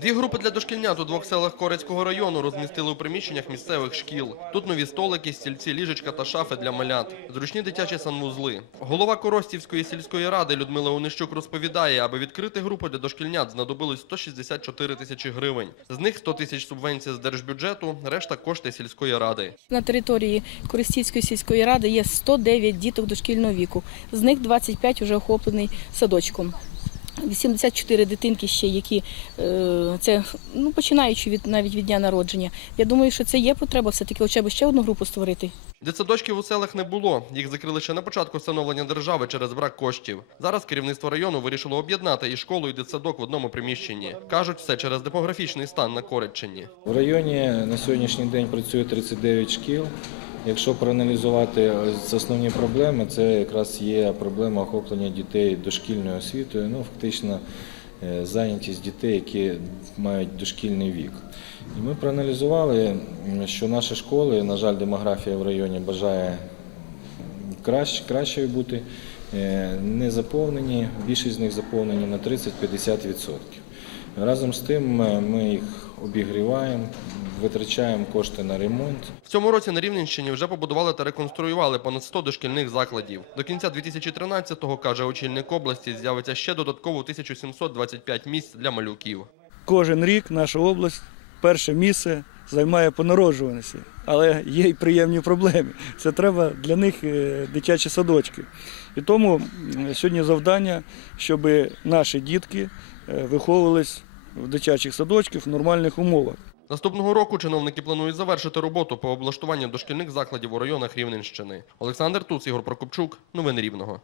Дві групи для дошкільнят у двох селах Корецького району розмістили у приміщеннях місцевих шкіл. Тут нові столики, стільці, ліжечка та шафи для малят, зручні дитячі санвузли. Голова Коростівської сільської ради Людмила Онищук розповідає, аби відкрити групу для дошкільнят знадобилось 164 тисячі гривень. З них 100 тисяч субвенцій з держбюджету, решта кошти сільської ради. На території Користівської сільської ради є 109 діток дошкільного віку. З них 25 вже охоплений садочком. 84 дитинки ще, які е, це ну починаючи від навіть від дня народження. Я думаю, що це є потреба все таки хоча б ще одну групу створити. Дитсадочків у селах не було. Їх закрили ще на початку встановлення держави через брак коштів. Зараз керівництво району вирішило об'єднати і школу, і дитсадок в одному приміщенні. Кажуть, все через демографічний стан на Кореччині. В районі на сьогоднішній день працює 39 шкіл. Якщо проаналізувати основні проблеми, це якраз є проблема охоплення дітей дошкільною освітою, ну фактично е, зайнятість дітей, які мають дошкільний вік. І ми проаналізували, що наші школи, на жаль, демографія в районі бажає краще, кращою бути, е, не заповнені, більшість з них заповнені на 30-50%. Разом з тим е, ми їх обігріваємо, витрачаємо кошти на ремонт. В цьому році на Рівненщині вже побудували та реконструювали понад 100 дошкільних закладів. До кінця 2013-го, каже очільник області, з'явиться ще додатково 1725 місць для малюків. Кожен рік наша область перше місце займає по народжуваності, але є й приємні проблеми. Це треба для них е, дитячі садочки. І тому сьогодні завдання, щоб наші дітки е, виховувались в дитячих садочках в нормальних умовах. Наступного року чиновники планують завершити роботу по облаштуванню дошкільних закладів у районах Рівненщини. Олександр Туц, Ігор Прокопчук. Новини Рівного.